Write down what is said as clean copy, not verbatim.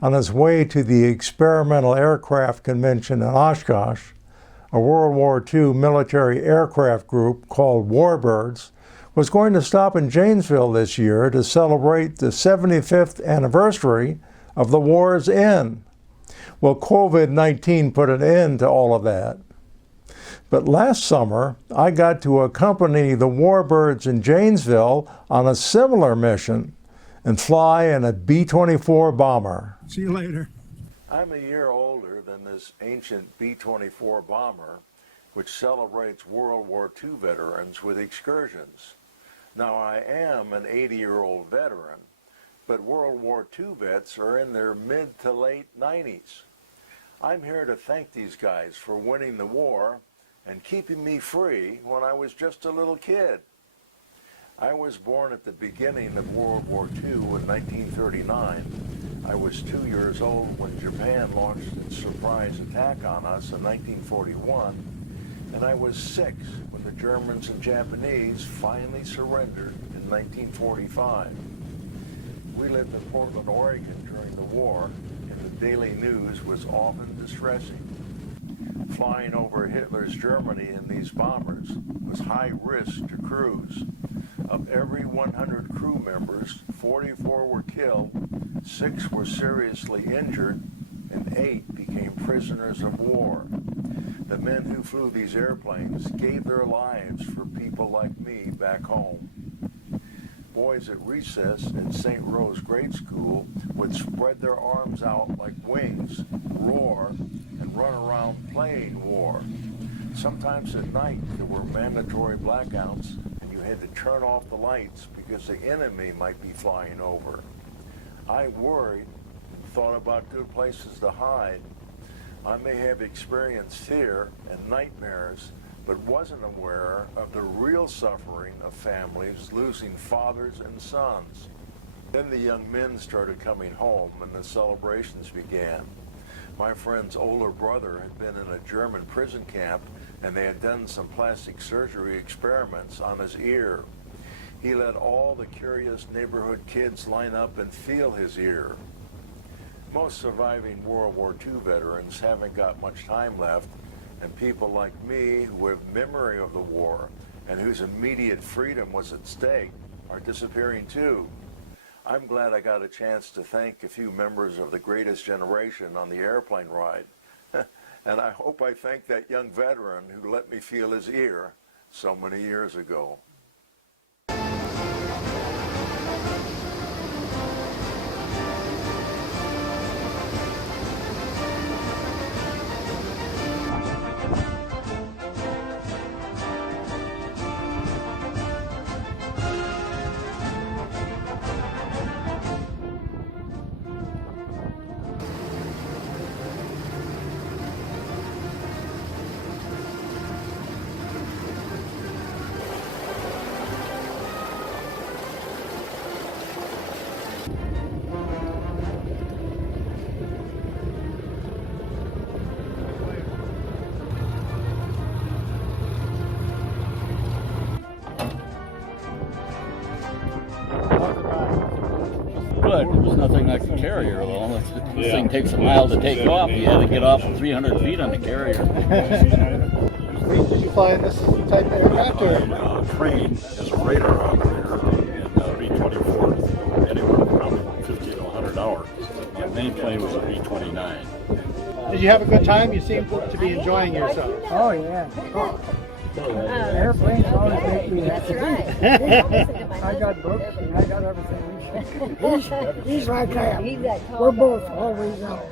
on its way to the Experimental Aircraft Convention in Oshkosh, a World War II military aircraft group called Warbirds was going to stop in Janesville this year to celebrate the 75th anniversary of the war's end. Well, COVID-19 put an end to all of that. But last summer, I got to accompany the Warbirds in Janesville on a similar mission and fly in a B-24 bomber. See you later. I'm a year older than this ancient B-24 bomber, which celebrates World War II veterans with excursions. Now, I am an 80-year-old veteran, but World War II vets are in their mid to late 90s. I'm here to thank these guys for winning the war and keeping me free when I was just a little kid. I was born at the beginning of World War II in 1939. I was 2 years old when Japan launched its surprise attack on us in 1941, and I was 6 when the Germans and Japanese finally surrendered in 1945. We lived in Portland, Oregon during the war, and the daily news was often distressing. Flying over Hitler's Germany in these bombers was high risk to crews. Of every 100 crew members, 44 were killed, 6 were seriously injured, and 8 became prisoners of war. The men who flew these airplanes gave their lives for people like me back home. Boys at recess in St. Rose Grade School would spread their arms out like wings, roar, and run around playing war. Sometimes at night there were mandatory blackouts and you had to turn off the lights because the enemy might be flying over. I worried and thought about good places to hide. I may have experienced fear and nightmares, but wasn't aware of the real suffering of families losing fathers and sons. Then the young men started coming home and the celebrations began. My friend's older brother had been in a German prison camp and they had done some plastic surgery experiments on his ear. He let all the curious neighborhood kids line up and feel his ear. Most surviving World War II veterans haven't got much time left, and people like me who have memory of the war and whose immediate freedom was at stake are disappearing too. I'm glad I got a chance to thank a few members of the greatest generation on the airplane ride. And I hope I thank that young veteran who let me feel his ear so many years ago. Good. It was nothing like the carrier, though. This thing takes a mile to take off. You had to get off 300 feet on the carrier. Did you fly in this type of aircraft? I trained as a radar operator in B-24, anywhere from 50 to 100 hours. My main plane was a B-29. Did you have a good time? You seem to be enjoying yourself. Oh, yeah. Airplanes always make me happy. I got books and I got everything. He's right there. We're both always out.